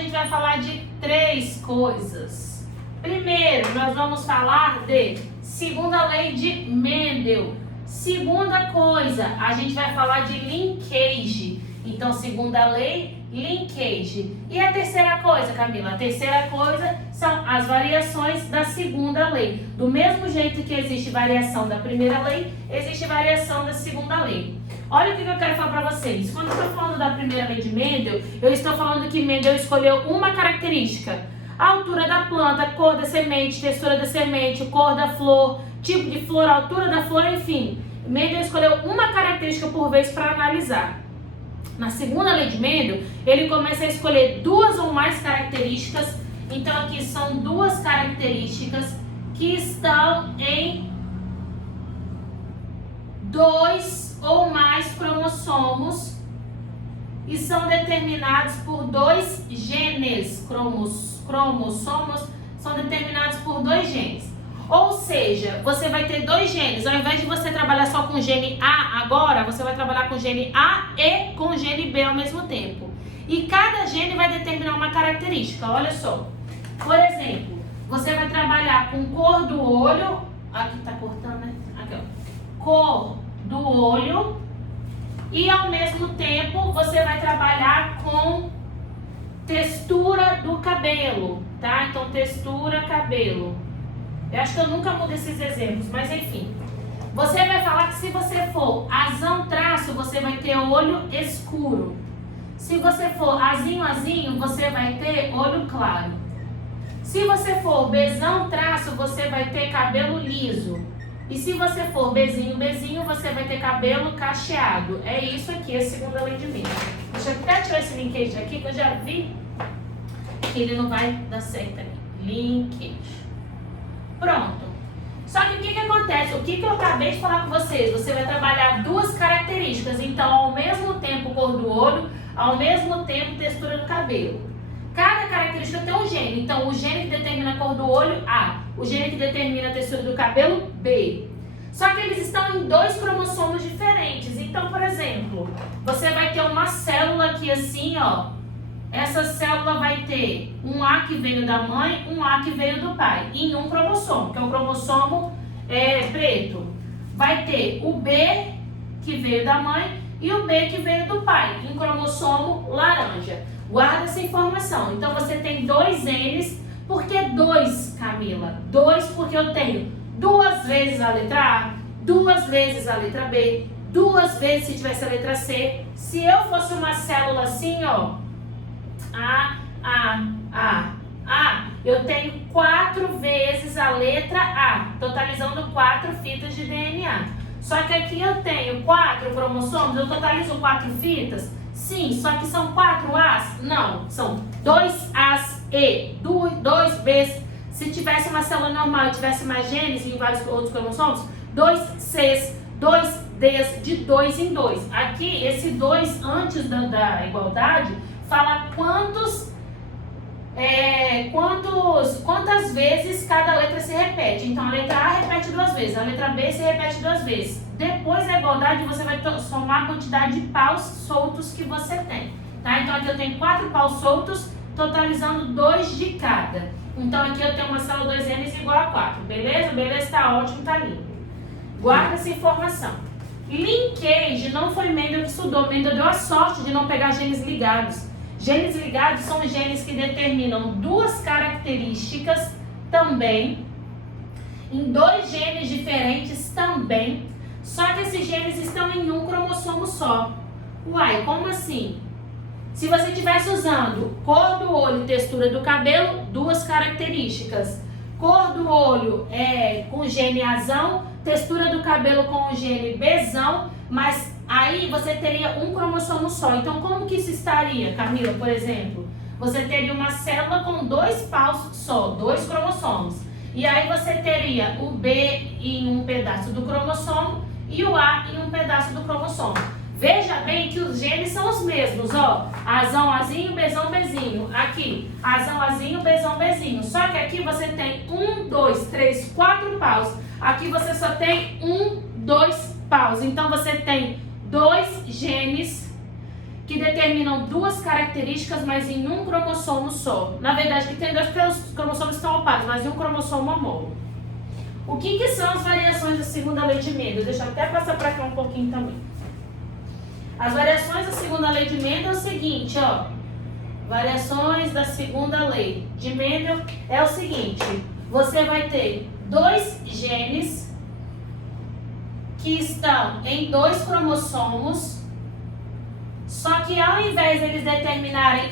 gente vai falar de 3 coisas. Primeiro, nós vamos falar de segunda lei de Mendel. Segunda coisa, a gente vai falar de linkage. Então, segunda lei, linkage. E a terceira coisa, Camila? A terceira coisa são as variações da segunda lei. Do mesmo jeito que existe variação da primeira lei, existe variação da segunda lei. Olha o que eu quero falar para vocês. Quando eu estou falando da primeira lei de Mendel, eu estou falando que Mendel escolheu uma característica. A altura da planta, cor da semente, textura da semente, cor da flor, tipo de flor, altura da flor, enfim. Mendel escolheu uma característica por vez para analisar. Na segunda lei de Mendel, ele começa a escolher 2 ou mais características. Então, aqui são 2 características que estão em 2 ou mais cromossomos e são determinados por 2 genes. Cromossomos são determinados por 2 genes. Ou seja, você vai ter 2 genes. Ao invés de você trabalhar só com o gene A agora, você vai trabalhar com o gene A e com o gene B ao mesmo tempo. E cada gene vai determinar uma característica. Olha só. Por exemplo, você vai trabalhar com cor do olho. Aqui tá cortando, né? Aqui, ó. Cor do olho. E ao mesmo tempo, você vai trabalhar com textura do cabelo, tá? Então, textura, cabelo. Eu acho que eu nunca mudo esses exemplos, mas enfim. Você vai falar que se você for azão traço, você vai ter olho escuro. Se você for azinho, você vai ter olho claro. Se você for bezão traço, você vai ter cabelo liso. E se você for bezinho, você vai ter cabelo cacheado. É isso aqui, a segunda lei de Mendel. Deixa eu até tirar esse linkage aqui, que eu já vi que ele não vai dar certo ali. Linkage. Pronto. Só que o que acontece? O que eu acabei de falar com vocês? Você vai trabalhar 2 características. Então, ao mesmo tempo, cor do olho, ao mesmo tempo, textura do cabelo. Cada característica tem um gene. Então, o gene que determina a cor do olho, A. O gene que determina a textura do cabelo, B. Só que eles estão em 2 cromossomos diferentes. Então, por exemplo, você vai ter uma célula aqui assim, ó. Essa célula vai ter um A que veio da mãe, um A que veio do pai, em um cromossomo, que é o cromossomo preto. Vai ter o B que veio da mãe e o B que veio do pai, em cromossomo laranja. Guarda essa informação. Então você tem 2 N's. Por que 2, Camila? 2 porque eu tenho 2 vezes a letra A, 2 vezes a letra B, 2 vezes se tivesse a letra C. Se eu fosse uma célula assim, ó, eu tenho 4 vezes a letra A, totalizando 4 fitas de DNA. Só que aqui eu tenho 4 cromossomos, eu totalizo 4 fitas? Sim, só que são 4 As? Não, são 2 As e 2 Bs. Se tivesse uma célula normal e tivesse mais genes em vários outros cromossomos, 2 Cs, 2 Ds, de 2 em 2. Aqui, esse 2 antes da igualdade, fala quantas vezes cada letra se repete. Então, a letra A repete 2 vezes, a letra B se repete 2 vezes. Depois da igualdade, você vai somar a quantidade de paus soltos que você tem. Tá? Então, aqui eu tenho 4 paus soltos, totalizando 2 de cada. Então, aqui eu tenho uma célula 2Ns igual a 4. Beleza? Beleza? Tá ótimo, tá lindo. Guarda essa informação. Linkage não foi Mendel que estudou. Mendel deu a sorte de não pegar genes ligados. Genes ligados são genes que determinam 2 características também, em 2 genes diferentes também, só que esses genes estão em um cromossomo só. Uai, como assim? Se você estivesse usando cor do olho e textura do cabelo, 2 características. Cor do olho com o gene Azão, textura do cabelo com o gene Bzão, mas aí você teria um cromossomo só. Então, como que isso estaria, Camila, por exemplo? Você teria uma célula com 2 paus só, 2 cromossomos. E aí você teria o B em um pedaço do cromossomo e o A em um pedaço do cromossomo. Veja bem que os genes são os mesmos, ó. Azão, Azinho, Bzão, Bzinho. Aqui, Azão, Azinho, Bzão, Bzinho. Só que aqui você tem 1, 2, 3, 4 paus. Aqui você só tem 1, 2 paus. Então, você tem 2 genes que determinam duas características, mas em um cromossomo só. Na verdade, que tem dois, porque os cromossomos estão opados, mas em um cromossomo homólogo. O que são as variações da segunda lei de Mendel? Deixa eu até passar para cá um pouquinho também. As variações da segunda lei de Mendel é o seguinte, ó. Variações da segunda lei de Mendel é o seguinte. Você vai ter dois genes que estão em dois cromossomos, só que ao invés de eles determinarem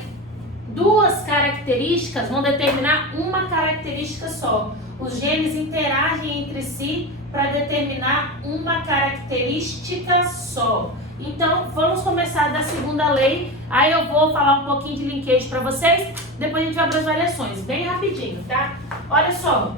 duas características, vão determinar uma característica só. Os genes interagem entre si para determinar uma característica só. Então, vamos começar da segunda lei, aí eu vou falar um pouquinho de linkage para vocês, depois a gente vai para as variações, bem rapidinho, tá? Olha só,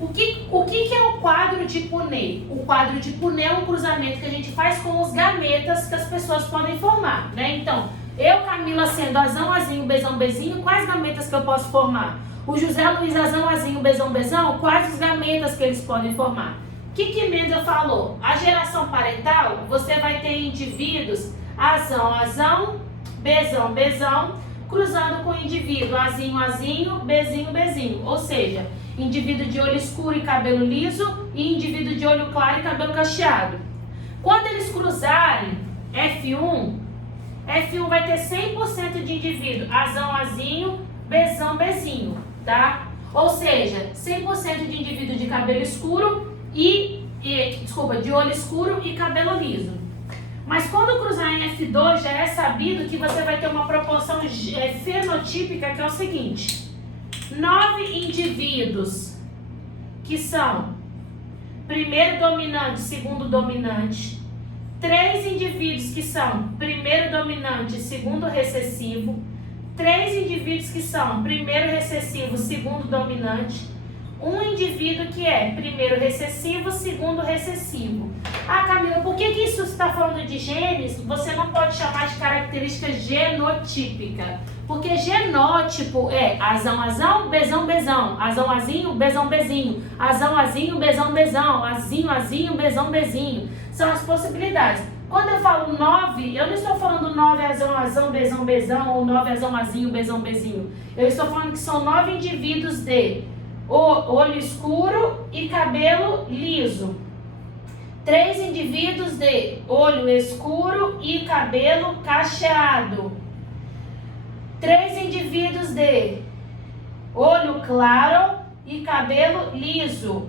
o que é o quadro de Punnett? O quadro de Punnett é um cruzamento que a gente faz com os gametas que as pessoas podem formar, né? Então, eu, Camila, sendo Azão, Azinho, Bezão, Bezinho, quais gametas que eu posso formar? O José Luiz, Azão, Azinho, Bezão, Bezão, quais os gametas que eles podem formar? O que Mendel falou? A geração parental, você vai ter indivíduos Azão, Azão, Bezão, Bezão, cruzando com o indivíduo Azinho, Azinho, Bezinho, Bezinho. Ou seja, indivíduo de olho escuro e cabelo liso e indivíduo de olho claro e cabelo cacheado. Quando eles cruzarem F1 vai ter 100% de indivíduo Azão, Azinho, Bezão, Bezinho, tá? Ou seja, 100% de indivíduo de cabelo escuro de olho escuro e cabelo liso. Mas quando cruzar em F2, já é sabido que você vai ter uma proporção fenotípica, que é o seguinte: 9 indivíduos que são primeiro dominante, segundo dominante, 3 indivíduos que são primeiro dominante, segundo recessivo, 3 indivíduos que são primeiro recessivo, segundo dominante, um indivíduo que é primeiro recessivo, segundo recessivo. Ah, Camila, por que isso está falando de genes? Você não pode chamar de característica genotípica. Porque genótipo é azão, azão, bezão, bezão. Azão, azinho, bezão, bezinho. Azão, azinho, bezão, bezão. Azinho, azinho, bezão, bezinho. São as possibilidades. Quando eu falo 9, eu não estou falando 9 azão, azão, bezão, bezão. Ou 9 azão, azinho, bezão, bezinho. Eu estou falando que são 9 indivíduos de olho escuro e cabelo liso. 3 indivíduos de olho escuro e cabelo cacheado. 3 indivíduos de olho claro e cabelo liso.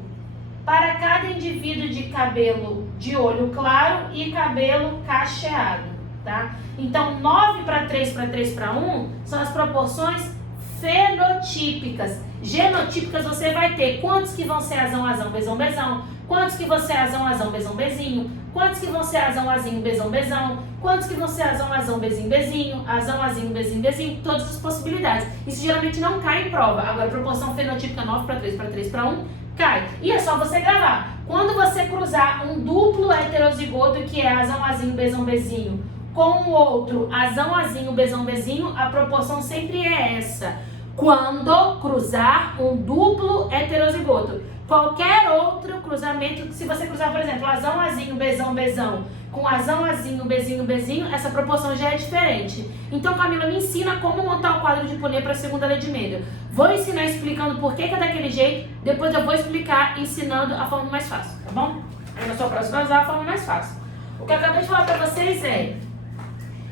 Para cada indivíduo de cabelo de olho claro e cabelo cacheado, tá? Então, 9 para 3 para 3 para 1 são as proporções fenotípicas. Genotípicas você vai ter quantos que vão ser azão, azão, bezão, bezão, quantos que vão ser azão, azão, bezão, bezinho, quantos que vão ser azão, azinho, bezão, bezão, quantos que vão ser azão, azão, bezinho, bezinho, azão, azinho, bezinho, bezinho, todas as possibilidades. Isso geralmente não cai em prova. Agora, proporção fenotípica 9 para 3 para 3 para 1 cai. E é só você gravar. Quando você cruzar um duplo heterozigoto, que é azão, azinho, bezão, bezinho, com o outro azão, azinho, bezão, bezinho, a proporção sempre é essa. Quando cruzar um duplo heterozigoto. Qualquer outro cruzamento, se você cruzar, por exemplo, azão, azinho, bezão, bezão, com azão, azinho, bezinho, bezinho, essa proporção já é diferente. Então, Camila, me ensina como montar o quadro de Punnett para a segunda lei de Mendel. Vou ensinar explicando por que é daquele jeito, depois eu vou explicar ensinando a forma mais fácil, tá bom? Aí na sua próxima usar a forma mais fácil. O que eu acabei de falar para vocês é,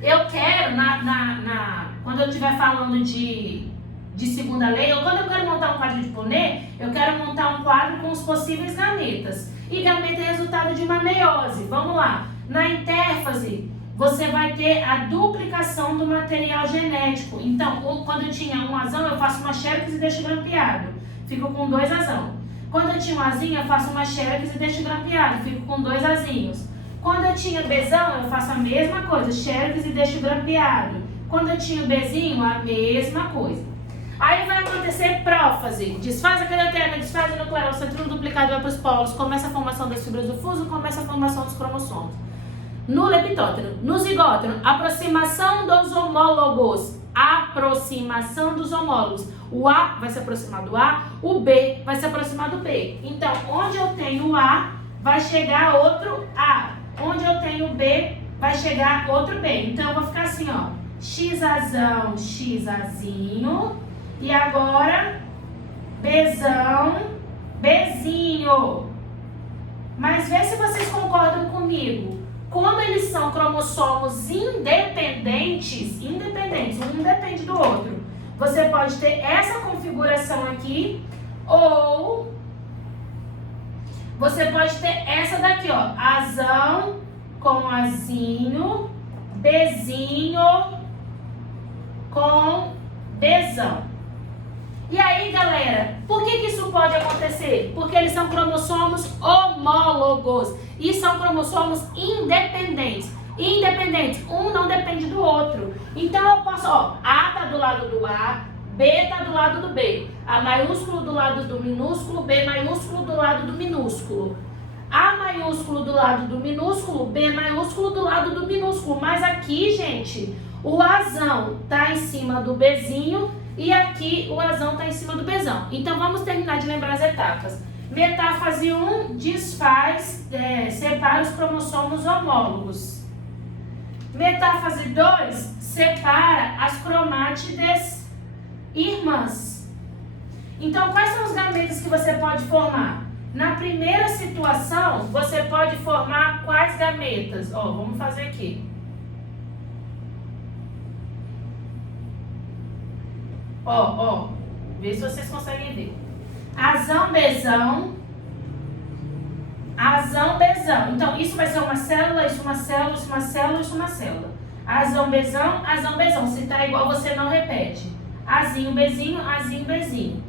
eu quero, quando eu estiver falando de segunda lei, ou quando eu quero montar um quadro de Punnett, eu quero montar um quadro com os possíveis gametas. E gameta é resultado de uma meiose. Vamos lá. Na intérfase, você vai ter a duplicação do material genético. Então, quando eu tinha um azão, eu faço uma xerox e deixo grampeado. Fico com 2 azão. Quando eu tinha um azinho, eu faço uma xerox e deixo grampeado. Fico com 2 azinhos. Quando eu tinha bezão, eu faço a mesma coisa, xerox e deixo grampeado. Quando eu tinha bezinho, a mesma coisa. Aí vai acontecer prófase, desfaz a cadetena, desfaz o nuclear, o centro duplicado vai para os polos, começa a formação das fibras do fuso, começa a formação dos cromossomos. No leptótero, no zigótero, aproximação dos homólogos, aproximação dos homólogos. O A vai se aproximar do A, o B vai se aproximar do B. Então, onde eu tenho o A, vai chegar outro A. Onde eu tenho o B, vai chegar outro B. Então, eu vou ficar assim, ó. Xazão, Xazinho. E agora, Bzão, Bzinho. Mas vê se vocês concordam comigo. Como eles são cromossomos independentes, um depende do outro. Você pode ter essa configuração aqui, ou você pode ter essa daqui, ó. Azão com Azinho, Bzinho com Bzão. E aí, galera, por que isso pode acontecer? Porque eles são cromossomos homólogos e são cromossomos independentes. Um não depende do outro. Então eu posso, ó, A tá do lado do A, B tá do lado do B. A maiúsculo do lado do minúsculo, B maiúsculo do lado do minúsculo. A maiúsculo do lado do minúsculo, B maiúsculo do lado do minúsculo. Mas aqui, gente, o Azão tá em cima do Bzinho e aqui o Azão tá em cima do Bzão. Então vamos terminar de lembrar as etapas. Metáfase 1 desfaz, separa os cromossomos homólogos. Metáfase 2 separa as cromátides irmãs. Então, quais são os gametas que você pode formar? Na primeira situação, você pode formar quais gametas? Ó, vamos fazer aqui. Ó, vê se vocês conseguem ver. Azão, Bzão. Azão, Bzão. Então, isso vai ser uma célula, isso uma célula, isso uma célula, isso uma célula. Azão, Bzão. Se tá igual, você não repete. Azinho, Bzinho.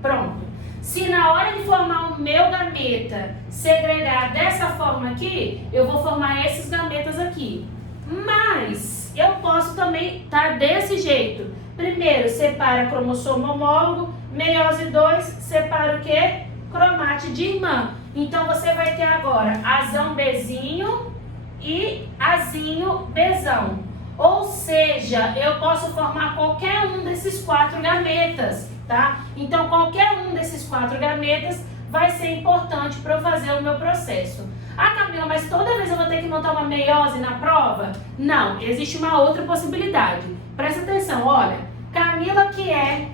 Pronto. Se na hora de formar o meu gameta segregar dessa forma aqui, eu vou formar esses gametas aqui. Mas eu posso também estar desse jeito. Primeiro, separa cromossomo homólogo. Meiose 2, separa o quê? Cromátide irmã. Então, você vai ter agora Azão, Bzinho e Azinho, Bzão. Ou seja, eu posso formar qualquer um desses 4 gametas, tá? Então, qualquer um desses 4 gametas vai ser importante para eu fazer o meu processo. Ah, Camila, mas toda vez eu vou ter que montar uma meiose na prova? Não, existe uma outra possibilidade. Presta atenção, olha. Camila, que é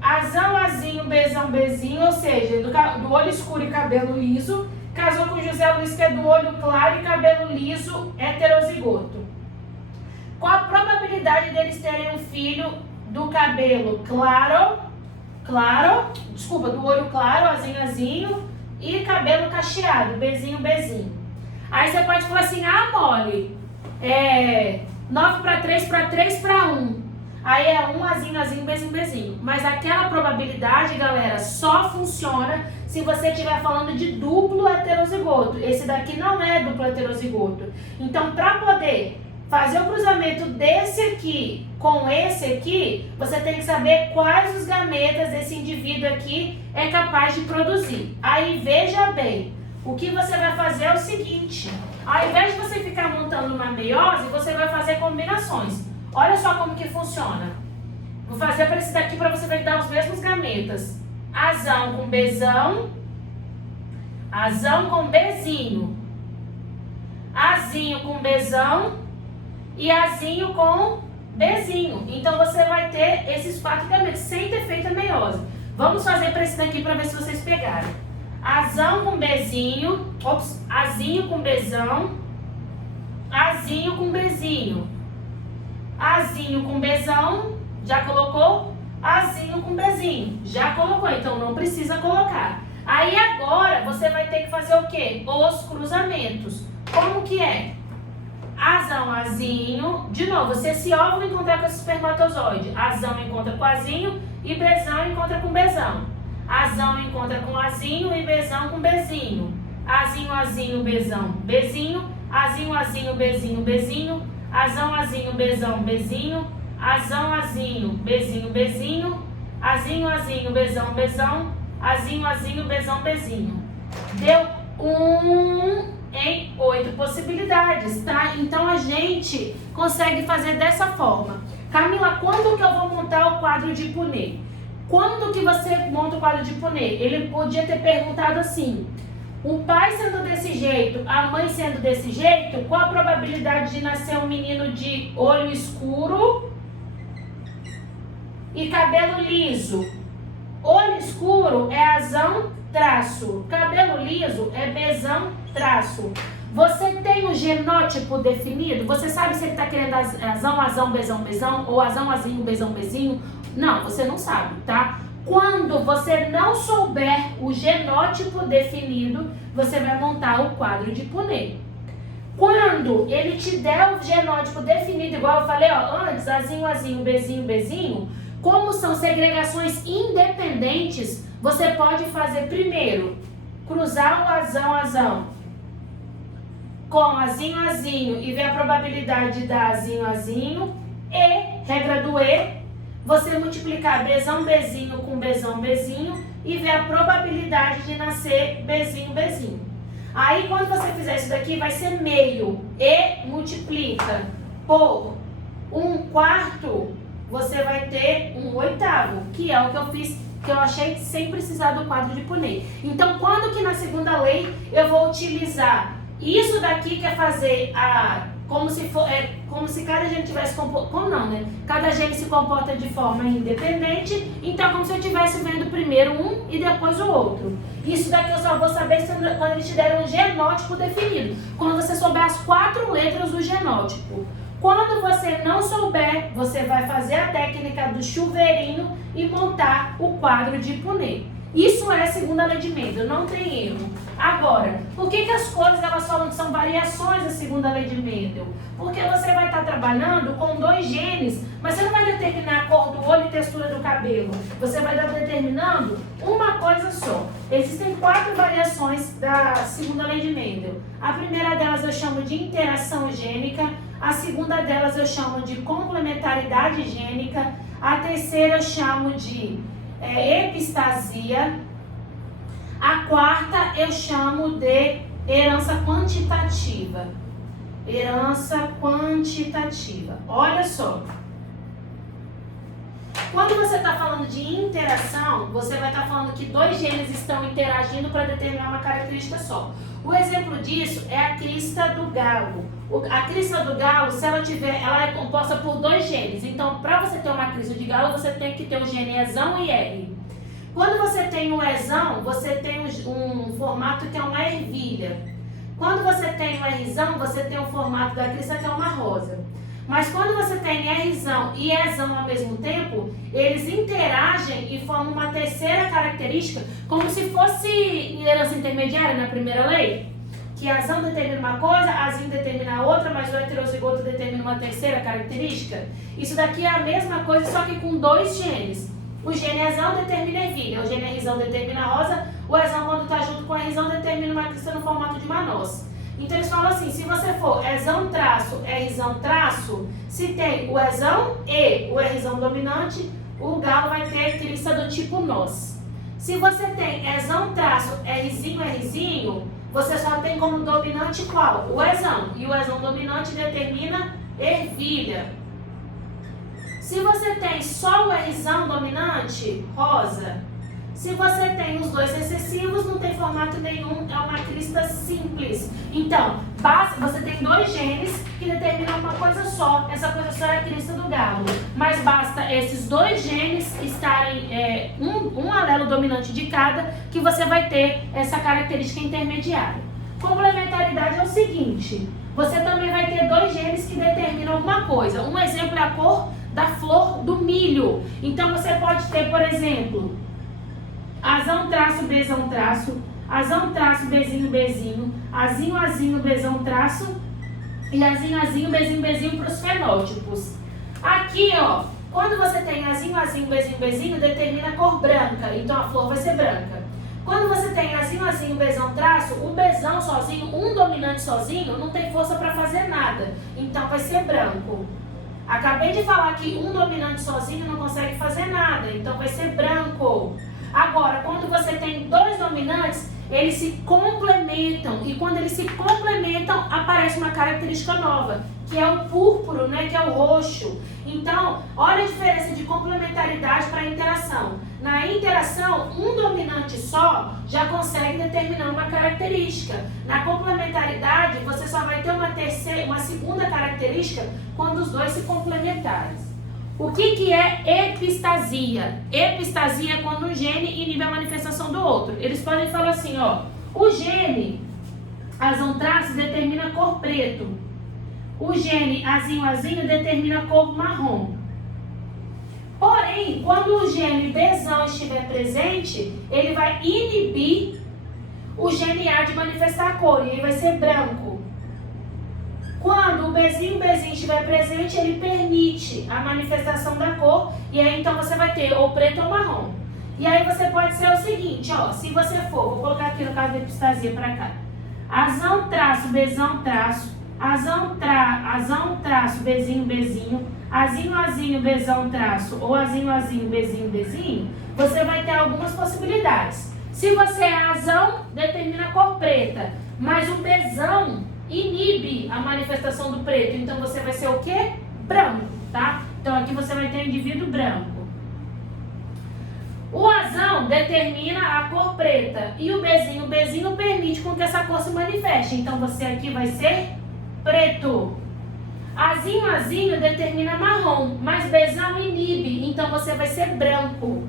Azão, Azinho, Bzão, Bzinho, ou seja, do olho escuro e cabelo liso, casou com José Luiz, que é do olho claro e cabelo liso, heterozigoto. Qual a probabilidade deles terem um filho do cabelo do olho claro, Azinho, e cabelo cacheado, Bzinho. Aí você pode falar assim, mole, 9 para 3 para 3 para 1. Aí é um Azinho, Bzinho. Mas aquela probabilidade, galera, só funciona se você estiver falando de duplo heterozigoto. Esse daqui não é duplo heterozigoto. Então, para poder fazer o cruzamento desse aqui com esse aqui, você tem que saber quais os gametas desse indivíduo aqui é capaz de produzir. Aí, veja bem, o que você vai fazer é o seguinte. Ao invés de você ficar montando uma meiose, você vai fazer combinações. Olha só como que funciona. Vou fazer para esse daqui para você ver que dá os mesmos gametas. Azão com Bzão. Azão com Bzinho. Azinho com Bzão. E Azinho com Bzinho. Então, você vai ter esses 4 gametas sem ter feito a meiose. Vamos fazer para esse daqui para ver se vocês pegaram. Azão com Bzinho. Azinho com Bzão. Azinho com Bzinho. Azinho com Bzão, já colocou? Azinho com Bzinho, já colocou, então não precisa colocar. Aí agora você vai ter que fazer o quê? Os cruzamentos. Como que é? Azão, Azinho, de novo, se esse óvulo encontrar com esse espermatozoide, Azão encontra com Azinho e Bzão encontra com Bzão. Azão encontra com Azinho e Bzão com Bzinho. Azinho, Bzão, Bzinho. Azinho, Bzinho. Azão, Azinho, Bzão, Bzinho. Azão, Azinho, Bzinho. Azinho, Bzão. Azinho, Bzão. Deu 1 em 8 possibilidades, tá? Então, a gente consegue fazer dessa forma. Camila, quando que eu vou montar o quadro de Punnett? Quando que você monta o quadro de Punnett? Ele podia ter perguntado assim, O pai sendo desse jeito, a mãe sendo desse jeito, qual a probabilidade de nascer um menino de olho escuro e cabelo liso? Olho escuro é azão traço, cabelo liso é bezão traço. Você tem um genótipo definido? Você sabe se ele está querendo azão, azão, bezão, bezão, ou azão, azinho, bezão, bezinho? Não, você não sabe, tá? Quando você não souber o genótipo definido, você vai montar o quadro de Punnett. Quando ele te der o genótipo definido, igual eu falei, ó, antes, azinho, azinho, bezinho, bezinho, como são segregações independentes, você pode fazer primeiro, cruzar o azão, azão, com azinho, azinho, e ver a probabilidade da azinho, azinho, e, regra do E, você multiplicar bezão, bezinho com bezão, bezinho, e ver a probabilidade de nascer bezinho, bezinho. Aí, quando você fizer isso daqui, vai ser meio, e multiplica por 1/4, você vai ter 1/8, que é o que eu fiz, que eu achei sem precisar do quadro de Punnett. Então, quando que na segunda lei eu vou utilizar isso daqui, que é fazer como se cada gene tivesse como não, né? Cada gene se comporta de forma independente, então como se eu estivesse vendo primeiro um e depois o outro. Isso daqui eu só vou saber quando eles te derem um genótipo definido, quando você souber as 4 letras do genótipo. Quando você não souber, você vai fazer a técnica do chuveirinho e montar o quadro de Punnett. Isso é a segunda lei de Mendel, não tem erro. Agora, por que as cores elas falam que são variações da segunda lei de Mendel? Porque você vai estar trabalhando com 2 genes, mas você não vai determinar a cor do olho e textura do cabelo. Você vai estar determinando uma coisa só. Existem 4 variações da segunda lei de Mendel. A primeira delas eu chamo de interação gênica, a segunda delas eu chamo de complementaridade gênica, a terceira eu chamo de epistasia, a quarta eu chamo de herança quantitativa. Herança quantitativa. Olha só. Quando você está falando de interação, você vai estar falando que 2 genes estão interagindo para determinar uma característica só. O exemplo disso é a crista do galo. A crista do galo, se ela é composta por 2 genes. Então, para você ter uma crista de galo, você tem que ter o gene Ezão e R. Quando você tem o Ezão, você tem um formato que é uma ervilha. Quando você tem o Rzão, você tem o formato da crista que é uma rosa. Mas quando você tem Rzão e Ezão ao mesmo tempo, eles interagem e formam uma terceira característica, como se fosse herança intermediária na primeira lei, que Azão determina uma coisa, Azinho determina outra, mas o heterozigoto determina uma terceira característica. Isso daqui é a mesma coisa, só que com 2 genes. O gene Ezão determina a ervilha, o gene Rzão determina a rosa, o Ezão, quando está junto com a Rzão, determina uma crista no formato de uma noz. Então eles falam assim, se você for Ezão traço, Rzão traço, se tem o Ezão e o Rzão dominante, o galo vai ter crista do tipo noz. Se você tem Ezão traço, Rzinho, Rzinho, você só tem como dominante qual? O Ezão. E o Ezão dominante determina ervilha. Se você tem só o Rzão dominante, rosa. Se você tem os 2 recessivos, não tem formato nenhum, é uma crista simples. Então, você tem 2 genes que determinam uma coisa só. Essa coisa só é a crista do galo. Mas basta esses 2 genes estarem, um alelo dominante de cada, que você vai ter essa característica intermediária. Complementaridade é o seguinte, você também vai ter 2 genes que determinam alguma coisa. Um exemplo é a cor da flor do milho. Então, você pode ter, por exemplo, Azão traço, bezão traço, Azão traço, bezinho, bezinho, Azinho, azinho, bezão traço e Azinho, azinho, bezinho, bezinho para os fenótipos. Aqui, ó, quando você tem Azinho, azinho, bezinho, bezinho, determina a cor branca, então a flor vai ser branca. Quando você tem Azinho, azinho, bezão traço, o bezão sozinho, um dominante sozinho, não tem força para fazer nada, então vai ser branco. Acabei de falar que um dominante sozinho não consegue fazer nada, então vai ser branco. Agora, quando você tem 2 dominantes, eles se complementam. E quando eles se complementam, aparece uma característica nova, que é o púrpuro, né, que é o roxo. Então, olha a diferença de complementaridade para interação. Na na interação, um dominante só já consegue determinar uma característica. Na complementaridade, você só vai ter uma segunda característica quando os dois se complementarem. O que é epistasia? Epistasia é quando um gene inibe a manifestação do outro. Eles podem falar assim, ó, o gene azão-traço determina a cor preto. O gene azinho-azinho determina a cor marrom. Porém, quando o gene Bzão estiver presente, ele vai inibir o gene A de manifestar a cor, e ele vai ser branco. Quando o Bzinho estiver presente, ele permite a manifestação da cor, e aí então você vai ter ou preto ou marrom. E aí você pode ser o seguinte, ó, se você for, vou colocar aqui no caso da epistasia para cá, azão traço, Bzão traço, azão traço, Bzinho, azinho, Bzão traço, ou azinho, Bzinho, você vai ter algumas possibilidades. Se você é azão, determina a cor preta, mas o Bzão inibe a manifestação do preto, então você vai ser o quê? Branco, tá? Então aqui você vai ter um indivíduo branco. O azão determina a cor preta e o Bzinho permite com que essa cor se manifeste, então você aqui vai ser preto. Azinho determina marrom, mas Bzão inibe, então você vai ser branco.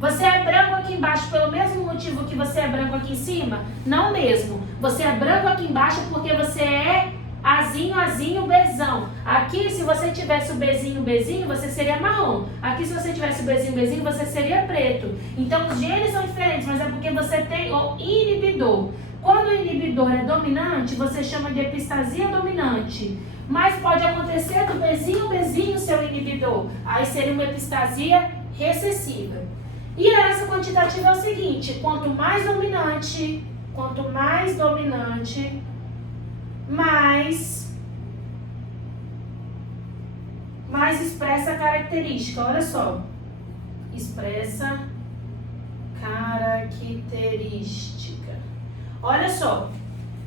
Você é branco aqui embaixo pelo mesmo motivo que você é branco aqui em cima? Não mesmo. Você é branco aqui embaixo porque você é azinho, Bzão. Aqui, se você tivesse o Bzinho, você seria marrom. Aqui, se você tivesse o Bzinho, você seria preto. Então, os genes são diferentes, mas é porque você tem o inibidor. Quando o inibidor é dominante, você chama de epistasia dominante. Mas pode acontecer do Bzinho ser o inibidor. Aí seria uma epistasia recessiva. E a herança quantitativa é o seguinte, quanto mais dominante, mais expressa a característica. Olha só, expressa característica. Olha só,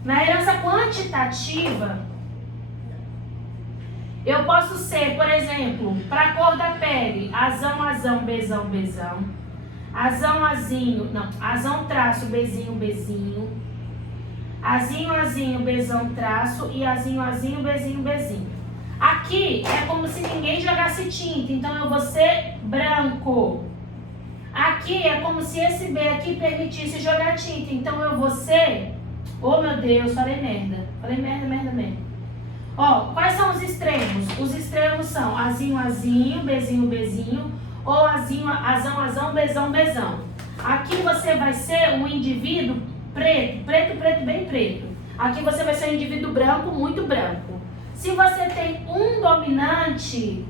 na herança quantitativa, eu posso ser, por exemplo, para a cor da pele, azão, Bzão, azão traço, Bzinho, azinho, Bzão traço e azinho, Bzinho. Aqui é como se ninguém jogasse tinta, então eu vou ser branco. Aqui é como se esse B aqui permitisse jogar tinta, então eu vou ser, oh meu Deus, falei merda. Ó, quais são os extremos? Os extremos são azinho, Bzinho, ou azão, Bzão. Aqui você vai ser um indivíduo preto, bem preto. Aqui você vai ser um indivíduo branco, muito branco. Se você tem um dominante,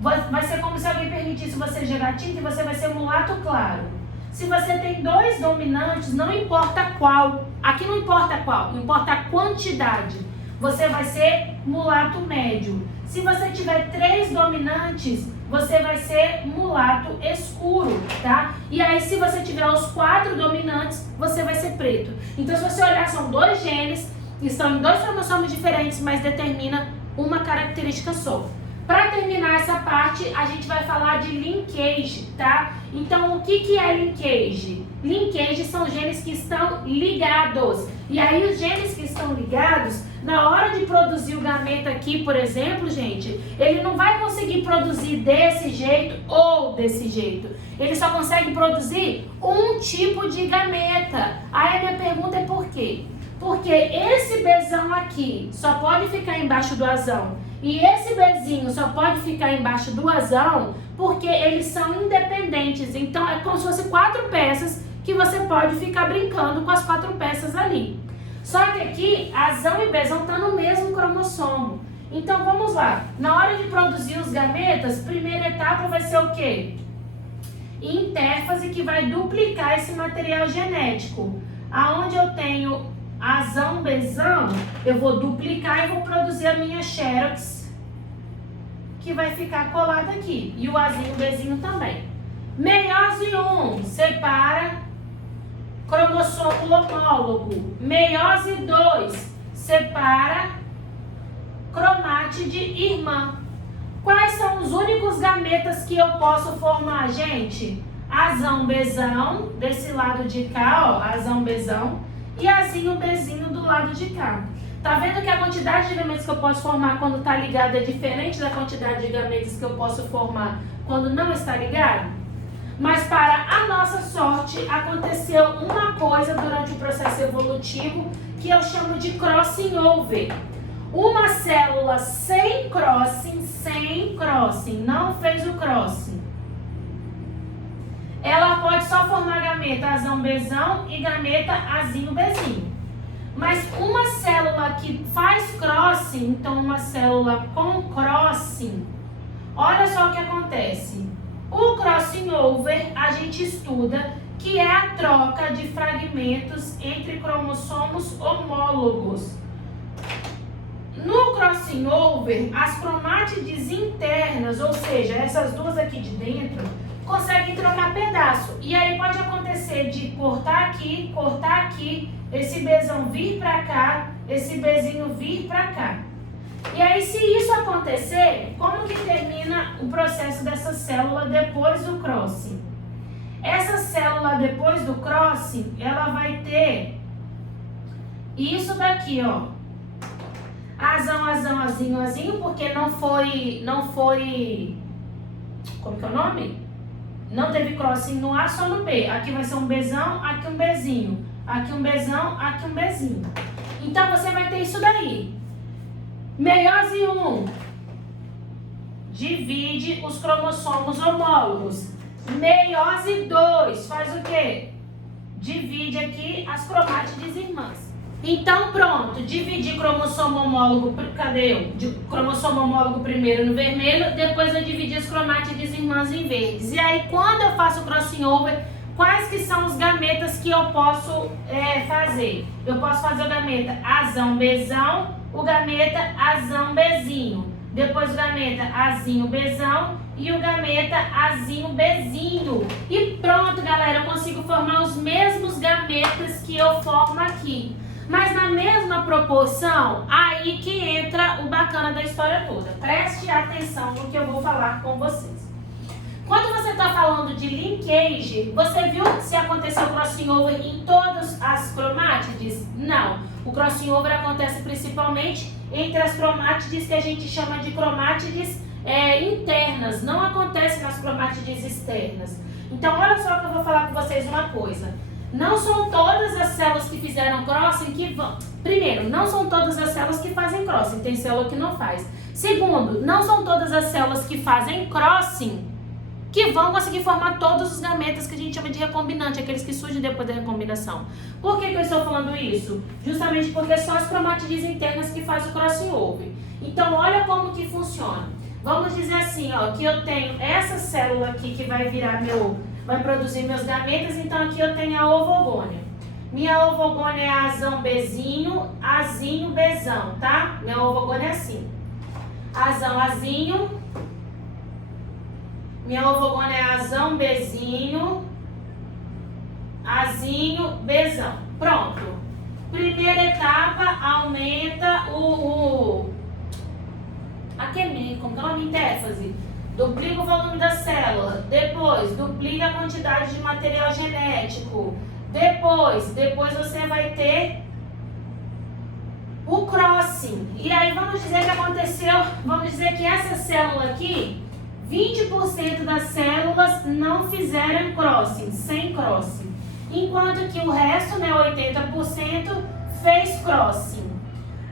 vai ser como se alguém permitisse você jogar tinta e você vai ser mulato claro. Se você tem dois dominantes, não importa qual, aqui não importa qual, importa a quantidade. Você vai ser mulato médio. Se você tiver 3 dominantes, você vai ser mulato escuro, tá? E aí, se você tiver os 4 dominantes, você vai ser preto. Então, se você olhar, são 2 genes, estão em 2 cromossomos diferentes, mas determina uma característica só. Para terminar essa parte, a gente vai falar de linkage, tá? Então, o que é linkage? Linkage são genes que estão ligados. E aí, os genes que estão ligados, na hora de produzir o gameta aqui, por exemplo, gente, ele não vai conseguir produzir desse jeito ou desse jeito. Ele só consegue produzir um tipo de gameta. Aí a minha pergunta é por quê? Porque esse Bzão aqui só pode ficar embaixo do azão e esse Bzinho só pode ficar embaixo do azão porque eles são independentes. Então é como se fossem 4 peças que você pode ficar brincando com as 4 peças ali. Só que aqui, azão e Bzão estão no mesmo cromossomo. Então, vamos lá. Na hora de produzir os gametas, primeira etapa vai ser o quê? Intérfase, que vai duplicar esse material genético. Aonde eu tenho azão, Bzão, eu vou duplicar e vou produzir a minha xerox, que vai ficar colada aqui. E o azinho, Bzinho também. Meiose 1, separa cromossomo homólogo. Meiose 2, separa cromátide irmã. Quais são os únicos gametas que eu posso formar, gente? Azão, Bzão, desse lado de cá, ó, Azão, Bzão, e Azinho, Bzinho do lado de cá. Tá vendo que a quantidade de gametas que eu posso formar quando tá ligado é diferente da quantidade de gametas que eu posso formar quando não está ligado? Mas para a nossa sorte, aconteceu uma coisa durante o processo evolutivo que eu chamo de crossing over. Uma célula sem crossing, não fez o crossing. Ela pode só formar gameta Azão, Bzão e gameta Azinho, Bzinho. Mas uma célula que faz crossing, então uma célula com crossing, olha só o que acontece. O crossing over a gente estuda que é a troca de fragmentos entre cromossomos homólogos. No crossing over, as cromátides internas, ou seja, essas duas aqui de dentro, conseguem trocar pedaço. E aí pode acontecer de cortar aqui, esse Bzão vir pra cá, esse Bzinho vir pra cá. E aí, se isso acontecer, como que termina o processo dessa célula depois do crossing? Essa célula depois do crossing, ela vai ter isso daqui, ó. Azão, Azão, Azinho, Azinho, porque não foi, como que é o nome? Não teve crossing no A, só no B. Aqui vai ser um Bzão, aqui um Bzinho. Aqui um Bzão, aqui um Bzinho. Então, você vai ter isso daí. Meiose 1 divide os cromossomos homólogos. Meiose 2 faz o quê? Divide aqui as cromátides irmãs. Então, pronto. Dividir cromossomo homólogo, cadê eu? Cromossomo homólogo primeiro no vermelho, depois eu dividi as cromátides irmãs em verdes. E aí, quando eu faço o crossing over, quais que são os gametas que eu posso fazer? Eu posso fazer o gameta Azão, Bzão, o gameta Azão, Bzinho. Depois o gameta Azinho, Bzão e o gameta Azinho, Bzinho. E pronto, galera, eu consigo formar os mesmos gametas que eu formo aqui. Mas na mesma proporção, aí que entra o bacana da história toda. Preste atenção no que eu vou falar com vocês. Quando você está falando de linkage, você viu se aconteceu crossing over em todas as cromátides? Não. O crossing over acontece principalmente entre as cromátides que a gente chama de cromátides internas. Não acontece nas cromátides externas. Então, olha só que eu vou falar com vocês uma coisa. Não são todas as células que fizeram crossing que vão... Primeiro, não são todas as células que fazem crossing. Tem célula que não faz. Segundo, não são todas as células que fazem crossing que vão conseguir formar todos os gametas que a gente chama de recombinante, aqueles que surgem depois da recombinação. Por que eu estou falando isso? Justamente porque são as cromátides internas que fazem o crossing over. Então, olha como que funciona. Vamos dizer assim, ó, que eu tenho essa célula aqui que vai virar vai produzir meus gametas, então aqui eu tenho a ovogônia. Minha ovogônia é Azão, Bzinho, Azinho, Bzão, tá? Minha ovogônia é assim. Azão, Azinho. Minha ovogônia é Azão, Bzinho, Azinho, Bzão. Pronto. Primeira etapa, aumenta aquele, como que é o nome? Interfase. Duplica o volume da célula. Depois, duplica a quantidade de material genético. Depois você vai ter o crossing. E aí vamos dizer que aconteceu, vamos dizer que essa célula aqui, 20% das células não fizeram crossing, sem crossing. Enquanto que o resto, né, 80%, fez crossing.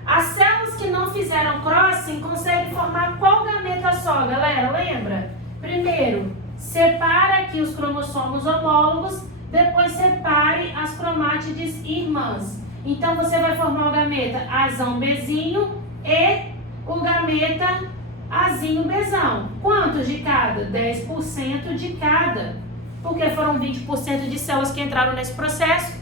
As células que não fizeram crossing conseguem formar qual gameta só, galera? Lembra? Primeiro, separa aqui os cromossomos homólogos, depois separe as cromátides irmãs. Então, você vai formar o gameta Azão, Bzinho e o gameta Azinho, Bzão. Quantos de cada? 10% de cada. Porque foram 20% de células que entraram nesse processo.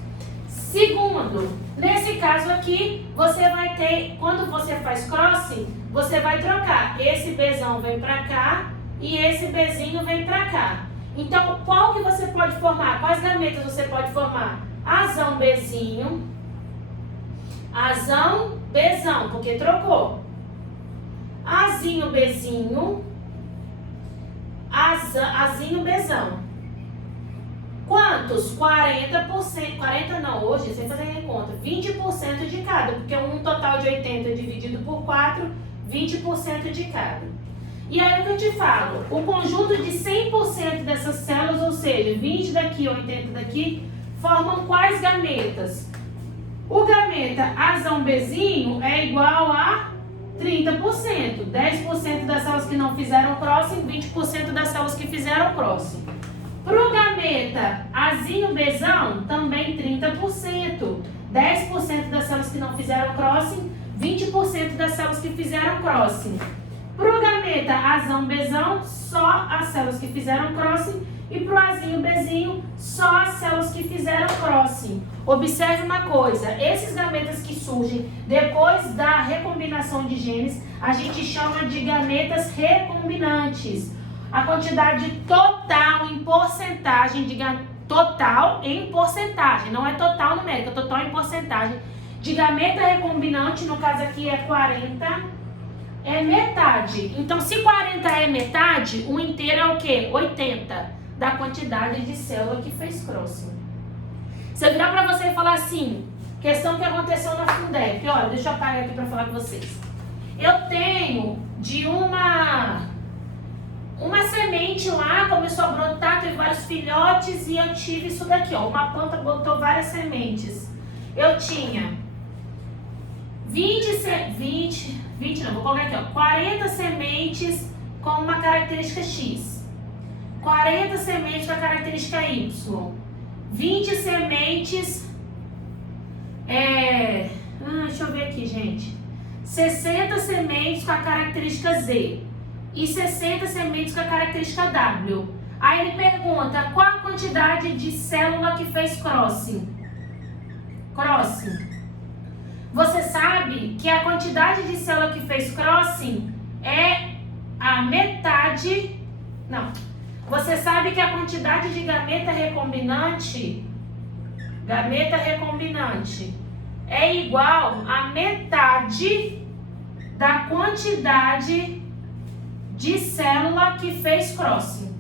Segundo, nesse caso aqui, você vai ter, quando você faz crossing, você vai trocar. Esse Bzão vem pra cá e esse Bzinho vem pra cá. Então, qual que você pode formar? Quais gametas você pode formar? Azão, Bzinho, Azão, Bzão, porque trocou. Azinho, Bzinho, Azinho, Bzão. Quantos? 40%, 40 não, hoje, sem fazer conta, 20% de cada, porque um total de 80 dividido por 4, 20% de cada. E aí o que eu te falo? O conjunto de 100% dessas células, ou seja, 20 daqui, 80 daqui, formam quais gametas? O gameta Azão Bzinho é igual a 30%. 10% das células que não fizeram crossing, 20% das células que fizeram crossing. Para o gameta Azinho Bzão, também 30%. 10% das células que não fizeram crossing, 20% das células que fizeram crossing. Para o gameta Azão Bzão, só as células que fizeram crossing. E para o Azinho Bzinho, só as células que fizeram crossing. Observe uma coisa, esses gametas que surgem depois da recombinação de genes, a gente chama de gametas recombinantes. A quantidade total em porcentagem, total em porcentagem, não é total numérica, é total em porcentagem, de gameta recombinante, no caso aqui é 40, é metade. Então, se 40 é metade, o inteiro é o quê? 80 da quantidade de célula que fez crossing. Se eu virar pra você e falar assim, questão que aconteceu na Fundeb, olha, deixa eu apagar aqui pra falar com vocês. Eu tenho de uma semente lá, começou a brotar, teve vários filhotes e eu tive isso daqui, ó. Uma planta botou várias sementes. Eu tinha 40 sementes com uma característica X. 40 sementes com a característica Y. 20 sementes. Deixa eu ver aqui, gente. 60 sementes com a característica Z. E 60 sementes com a característica W. Aí ele pergunta qual a quantidade de célula que fez crossing. Você sabe que a quantidade de célula que fez crossing é a metade. Não. Você sabe que a quantidade de gameta recombinante é igual a metade da quantidade de célula que fez crossing.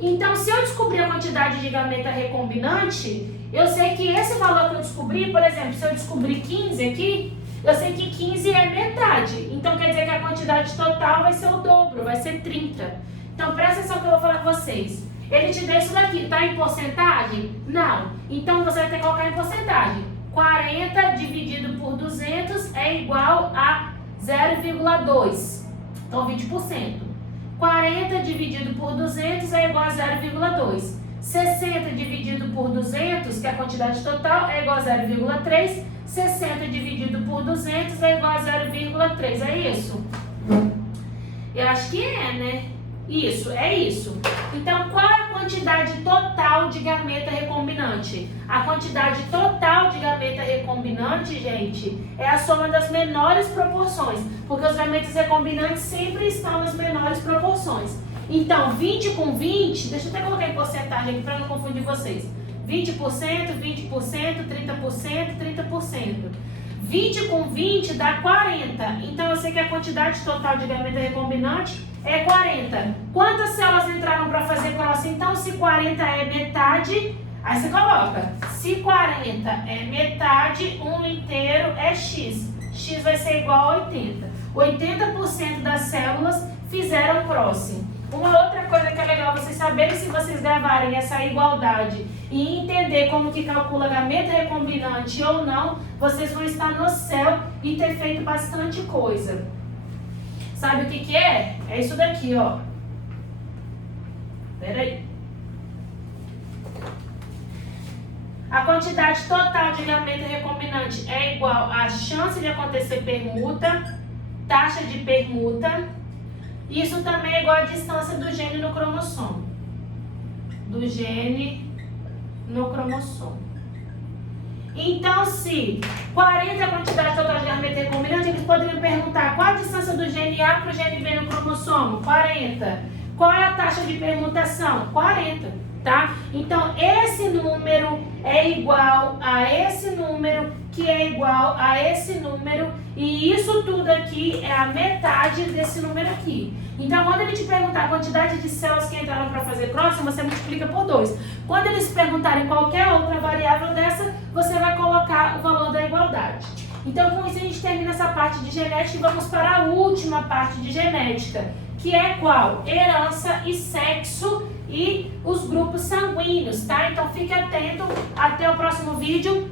Então, se eu descobrir a quantidade de gameta recombinante, eu sei que esse valor que eu descobri, por exemplo, se eu descobrir 15 aqui, eu sei que 15 é metade. Então, quer dizer que a quantidade total vai ser o dobro, vai ser 30. Então, presta atenção que eu vou falar com vocês. Ele te deu isso daqui, tá em porcentagem? Não. Então, você vai ter que colocar em porcentagem. 40 dividido por 200 é igual a 0,2. Então, 20%. 40 dividido por 200 é igual a 0,2. 60 dividido por 200, que é a quantidade total, é igual a 0,3. 60 dividido por 200 é igual a 0,3. É isso? Eu acho que é, né? Isso, é isso. Então, qual é a quantidade total de gameta recombinante? A quantidade total de gameta recombinante, gente, é a soma das menores proporções, porque os gametas recombinantes sempre estão nas menores proporções. Então, 20 com 20, deixa eu até colocar em porcentagem aqui para não confundir vocês. 20%, 20%, 30%, 30%. 20 com 20 dá 40. Então, eu sei que a quantidade total de gameta recombinante é 40. Quantas células entraram para fazer crossing? Então, se 40 é metade, aí você coloca. Se 40 é metade, 1 inteiro é X. X vai ser igual a 80. 80% das células fizeram crossing. Uma outra coisa que é legal vocês saberem, se vocês gravarem essa igualdade e entender como que calcula gameta recombinante ou não, vocês vão estar no céu e ter feito bastante coisa. Sabe o que é? É isso daqui, ó. Pera aí. A quantidade total de gameta recombinante é igual à chance de acontecer permuta, taxa de permuta. Isso também é igual à distância do gene no cromossomo. Do gene no cromossomo. Então, se 40 é a quantidade total de gameta recombinante, eles poderiam perguntar qual a distância do gene A para o gene B no cromossomo? 40. Qual é a taxa de permutação? 40. tá? Então, esse número é igual a esse número, que é igual a esse número, e isso tudo aqui é a metade desse número aqui. Então, quando ele te perguntar a quantidade de células que entraram para fazer crossing, você multiplica por 2. Quando eles perguntarem qualquer outra variável dessa, você vai colocar o valor da igualdade. Então, com isso, a gente termina essa parte de genética e vamos para a última parte de genética, que é qual? Herança e sexo e os grupos sanguíneos, tá? Então, fique atento. Até o próximo vídeo.